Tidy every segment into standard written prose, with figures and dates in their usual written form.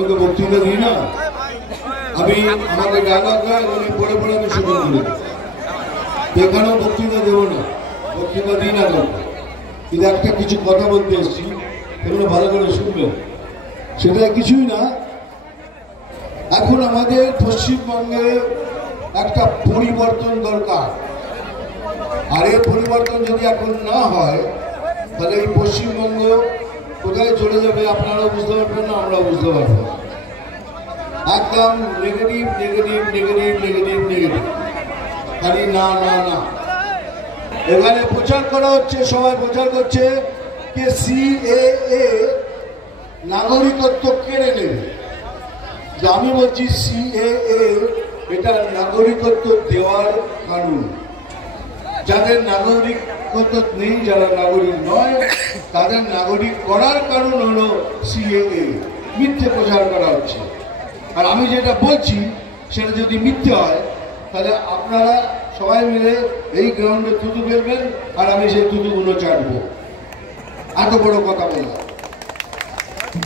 আমি তো বক্তৃতা দিই না, আমি আমাদের গায়করা উনি পড়ে পড়ে আমি শুরু করি, এখানেও বক্তৃতা দেবো না, বক্তৃতা দিই না দরকার, কিন্তু একটা কিছু কথা বলতে এসেছি, এগুলো ভালো করে শুনবেন। সেটা কিছুই না, এখন আমাদের পশ্চিমবঙ্গে একটা পরিবর্তন দরকার, আর এই পরিবর্তন যদি এখন না হয় তাহলে এই পশ্চিমবঙ্গ কোথায় চলে যাবে আপনারাও বুঝতে পারবেন না, আমরাও বুঝতে পারবো না। একদম negative negative negative negative negative, খালি না না না। এখানে প্রচার করা হচ্ছে, সবাই প্রচার করছে যে সিএএ নাগরিকত্ব কেড়ে নেবে। আমি বলছি সিএএ এটা নাগরিকত্ব দেওয়ার কানুন। যাদের নাগরিকত্ব নেই, যারা নাগরিক নয়, তাদের নাগরিক করার কারণ হলো সিএএ। মিথ্যে প্রচার করা হচ্ছে। আর আমি যেটা বলছি সেটা যদি মিথ্যে হয় তাহলে আপনারা সবাই মিলে এই গ্রাউন্ডে থুতু ফেলবেন আর আমি সেই থুতুগুলো চাটবো। এত বড় কথা বললাম,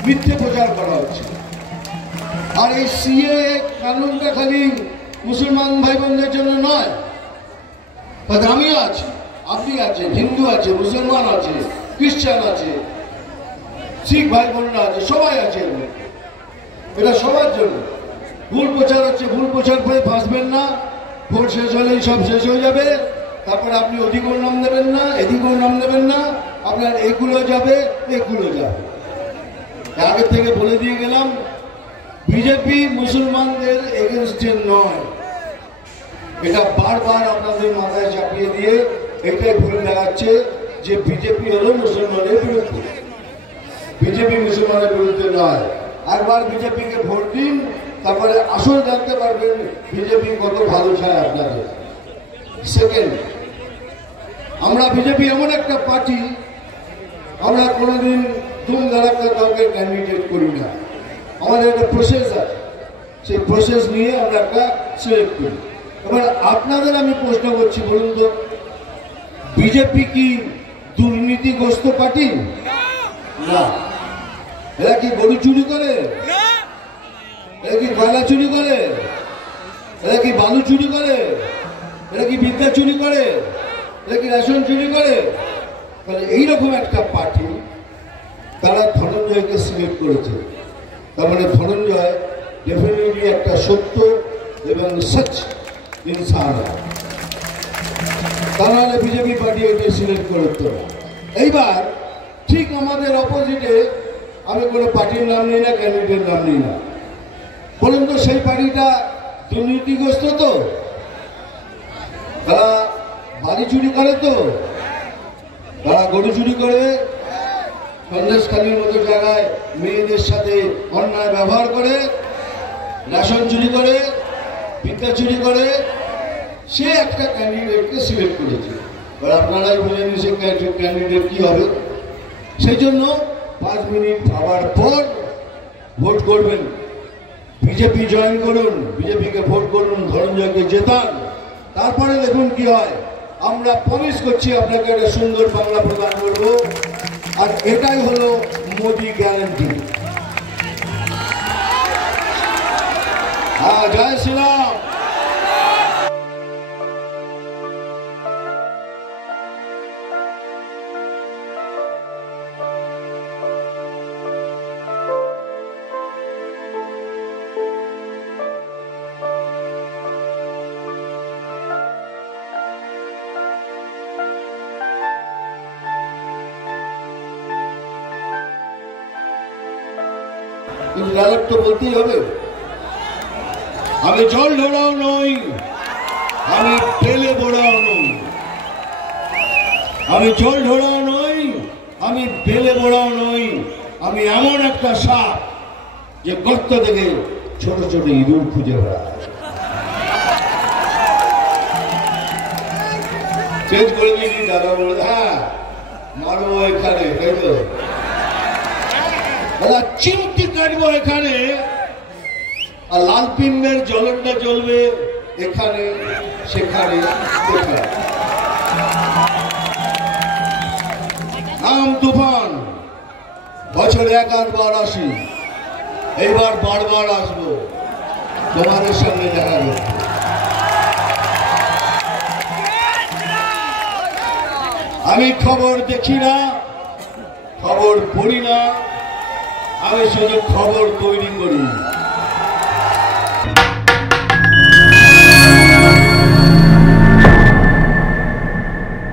মিথ্যে প্রচার করা হচ্ছে। আর এই সিএএ কানুনটা খালি মুসলমান ভাই বোনদের জন্য নয়, তাতে আমিও আছি, আপনি আছেন, হিন্দু আছে, মুসলমান আছে, খ্রিস্টান আছে, শিখ ভাই বোনরা আছে, সবাই আছে। এটা সবার জন্য। ভুল প্রচার হচ্ছে, ভুল প্রচার করে ফাঁসবেন না। ভোট শেষ হলেই সব শেষ হয়ে যাবে, তারপরে আপনি ওদিকেও নাম দেবেন না, এদিকেও নাম দেবেন না, আপনার এগুলো যাবে, এগুলো যাবে। আগে থেকে বলে দিয়ে গেলাম, বিজেপি মুসলমানদের এগেনস্টে নয়। এটা বারবার আপনাদের মাথায় চাপিয়ে দিয়ে এটাই ভুল দেখাচ্ছে যে বিজেপি হলো মুসলমানের বিরুদ্ধে। বিজেপি মুসলমানের বিরুদ্ধে নয়। একবার বিজেপিকে ভোট দিন, তারপরে আসল জানতে পারবেন বিজেপি কত ভালো চায় আপনাদের। সেকেন্ড, আমরা বিজেপি এমন একটা পার্টি, আমরা কোনোদিন ধুম ধারাক্কা কাউকে ক্যান্ডিডেট করি না। আমাদের একটা প্রসেস আছে, সেই প্রসেস নিয়ে আমরা একটা সিলেক্ট করি। এবার আপনাদের আমি প্রশ্ন করছি, বলুন তো, বিজেপি কি দুর্নীতিগ্রস্ত পার্টি? না। এরা কি গরু চুরি করে? এরা কি কয়লা চুরি করে? এরা কি বালু চুরি করে? এরা কি বিদ্যা চুরি করে? এরা কি রেশন চুরি করে? তাহলে এইরকম একটা পার্টি তারা ধনঞ্জয়কে সিলেক্ট করেছে। তার মানে ধনঞ্জয় ডেফিনেটলি একটা সত্য এবং সচ ইনসান। তা নাহলে বিজেপি পার্টি এটি সিলেক্ট করতো না। এইবার ঠিক আমাদের অপোজিটে আমি কোনো পার্টির নাম নিই না, ক্যান্ডিডেটের নাম নিই না। বলুন তো, সেই পার্টিটা দুর্নীতিগ্রস্ত তো? তারা বাড়ি চুরি করে তো? তারা গরু চুরি করে? সন্দেশখালীর মতো জায়গায় মেয়েদের সাথে অন্যায় ব্যবহার করে, রেশন চুরি করে, বিদ্যা চুরি করে? সে একটা ক্যান্ডিডেটকে সিলেক্ট করেছে। এবার আপনারাই বুঝে নিন সে ক্যান্ডিডেট কি হবে। সেই জন্য 5 মিনিট ভাবার পর ভোট করবেন। বিজেপি জয়েন করুন, বিজেপিকে ভোট করুন, ধনঞ্জয়কে জেতান, তারপরে দেখুন কি হয়। আমরা প্রমিস করছি আপনাকে একটা সুন্দর বাংলা প্রদান করব, আর এটাই হলো মোদি গ্যারান্টি। হ্যাঁ, জয় শ্রীরাম। কিন্তু ডাইরেক্ট তো বলতেই হবে, আমি জল ঢোড়াও নই, আমি পেলে বোড়াও নই। আমি জল ঢোড়াও নই, আমি পেলে বোড়াও নই। আমি এমন একটা সাপ যে গর্ত থেকে ছোট ছোট ইঁদুর খুঁজে বেড়ায়। চেঞ্জ করে দিয়েছি। দাদা বলে, হ্যাঁ মারবো এখানে, তাই তো? চিমটি কাটবো এখানে, আর লাল পিণ্ডের জ্বলনটা জ্বলবে এখানে, সেখানে, আম তুফান বছরে 1-8 বার আসি। এইবার বারবার আসবো তোমাদের সঙ্গে দেখা করতে। আমি খবর দেখি না, খবর পড়ি না, আমি শুধু খবর তৈরি করি।